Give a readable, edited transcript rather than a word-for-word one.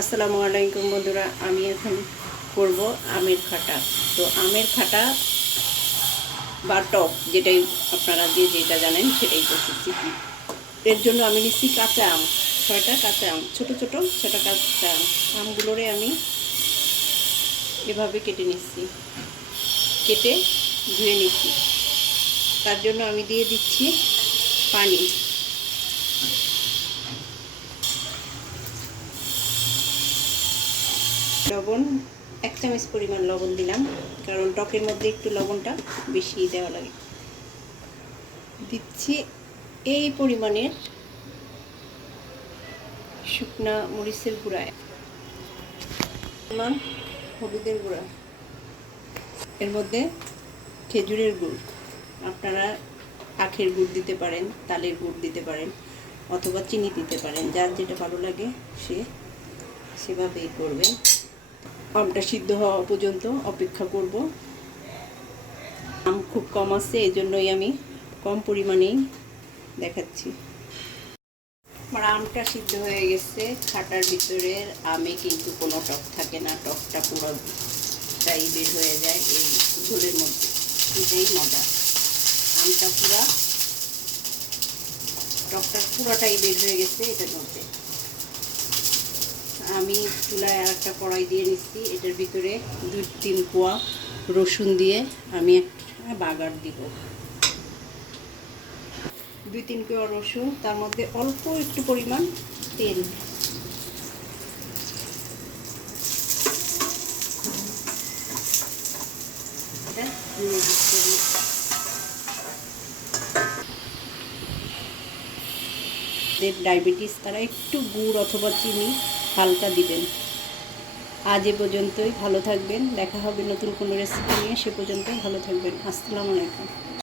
আসসালামু আলাইকুম বন্ধুরা, আমি এখন করব আমের খাটা। তো আমের খাটা বা টক, যেটাই আপনারা যেটা জানেন সেটাই করতেছি। এর জন্য আমি নিচ্ছি কাঁচা আম, 6টা কাঁচা আম, ছোটো ছোটো 6টা কাঁচা আম। আমগুলোরে আমি এভাবে কেটে নিচ্ছি, কেটে ধুয়ে নিচ্ছি। তার জন্য আমি দিয়ে দিচ্ছি পানি। লবণ 1 চামচ পরিমাণ লবণ দিলাম, কারণ টকের মধ্যে একটু লবণটা বেশি দেওয়া লাগে। দিচ্ছি এই পরিমাণের শুকনা মরিচের গুঁড়া, পরিমাণ হলুদের গুঁড়া, এর মধ্যে খেজুরের গুড়। আপনারা আখের গুড় দিতে পারেন, তালের গুড় দিতে পারেন, অথবা চিনি দিতে পারেন, যার যেটা ভালো লাগে সে সেভাবেই করবেন। আমটা সিদ্ধ হওয়া পর্যন্ত অপেক্ষা করব। আম খুব কম আছে, এই জন্যই আমি কম পরিমাণেই দেখাচ্ছি। আমার আমটা সিদ্ধ হয়ে গেছে। খাটার ভিতরের আমে কিন্তু কোনো টক থাকে না, টকটা পুরোটাই বের হয়ে যায় এই ঝোলের মধ্যে। এটাই মজা, আমটা টকটা পুরোটাই বের হয়ে গেছে এটার মধ্যে। আমি চুলায় আর একটা কড়াই দিয়ে নিচ্ছি, এটার ভিতরে 2-3 কোয়া রসুন দিয়ে আমি একটা বাগার দিব। 2-3 কোয়া রসুন, তার মধ্যে অল্প একটু পরিমাণ তেল। ডায়াবেটিস তারা একটু গুড় অথবা চিনি হালকা দিবেন। আজ এ পর্যন্তই, ভালো থাকবেন। দেখা হবে নতুন কোনো রেসিপি নিয়ে, সে পর্যন্ত ভালো থাকবেন। আসসালামু আলাইকুম।